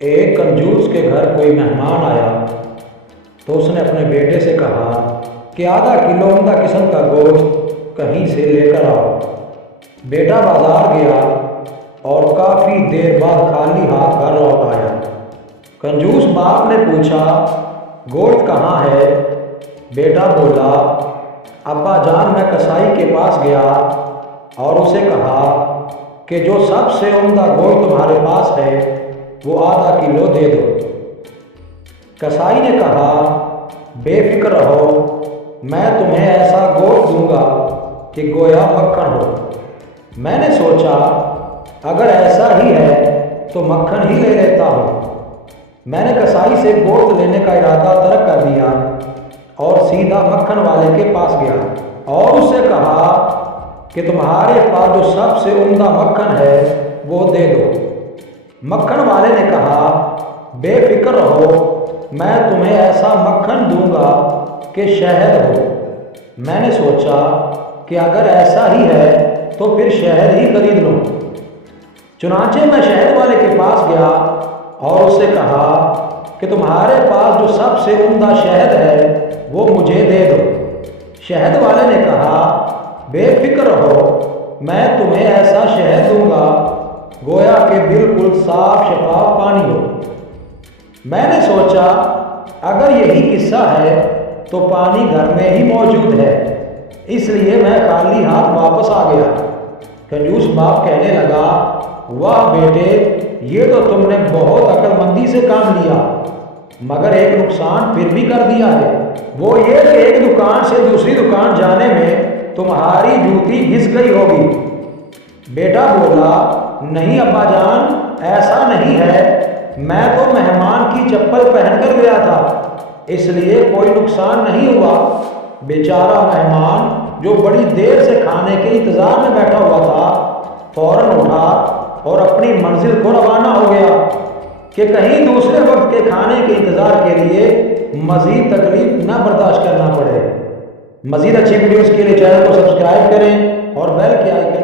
ایک کنجوس کے گھر کوئی مہمان آیا تو اس نے اپنے بیٹے سے کہا کہ آدھا کلو عمدہ قسم کا گوشت کہیں سے لے کر آؤ۔ بیٹا بازار گیا اور کافی دیر بعد خالی ہاتھ گھر لوٹ آیا۔ کنجوس باپ نے پوچھا گوشت کہاں ہے؟ بیٹا بولا ابا جان میں کسائی کے پاس گیا اور اسے کہا کہ جو سب سے عمدہ گوشت تمہارے پاس ہے وہ آدھا کلو دے دو۔ کسائی نے کہا بے فکر رہو، میں تمہیں ایسا گوشت دوں گا کہ گویا مکھن ہو۔ میں نے سوچا اگر ایسا ہی ہے تو مکھن ہی لے لیتا ہوں۔ میں نے کسائی سے گوشت لینے کا ارادہ ترک کر دیا اور سیدھا مکھن والے کے پاس گیا اور اس سے کہا کہ تمہارے پاس جو سب سے عمدہ مکھن ہے وہ دے دو۔ مکھن والے نے کہا بے فکر رہو، میں تمہیں ایسا مکھن دوں گا کہ شہد ہو۔ میں نے سوچا کہ اگر ایسا ہی ہے تو پھر شہد ہی خرید لوں۔ چنانچہ میں شہد والے کے پاس گیا اور اس سے کہا کہ تمہارے پاس جو سب سے عمدہ شہد ہے وہ مجھے دے دو۔ شہد والے نے کہا بے فکر رہو، میں تمہیں ایسا شہد دوں گا گویا کہ بالکل صاف شفاف پانی ہو۔ میں نے سوچا اگر یہی قصہ ہے تو پانی گھر میں ہی موجود ہے، اس لیے میں خالی ہاتھ واپس آ گیا۔ کنجوس باپ کہنے لگا واہ بیٹے، یہ تو تم نے بہت عقل مندی سے کام لیا، مگر ایک نقصان پھر بھی کر دیا ہے، وہ یہ کہ ایک دکان سے دوسری دکان جانے میں تمہاری جوتی گھس گئی ہوگی۔ بیٹا بولا نہیں ابا جان، ایسا نہیں ہے، میں تو مہمان کی چپل پہن کر گیا تھا، اس لیے کوئی نقصان نہیں ہوا۔ بیچارہ مہمان جو بڑی دیر سے کھانے کے انتظار میں بیٹھا ہوا تھا فوراً اٹھا اور اپنی منزل کو روانہ ہو گیا کہ کہیں دوسرے وقت کے کھانے کے انتظار کے لیے مزید تکلیف نہ برداشت کرنا پڑے۔ مزید اچھی ویڈیوز کے لیے چینل کو سبسکرائب کریں اور بیل کے آئیکن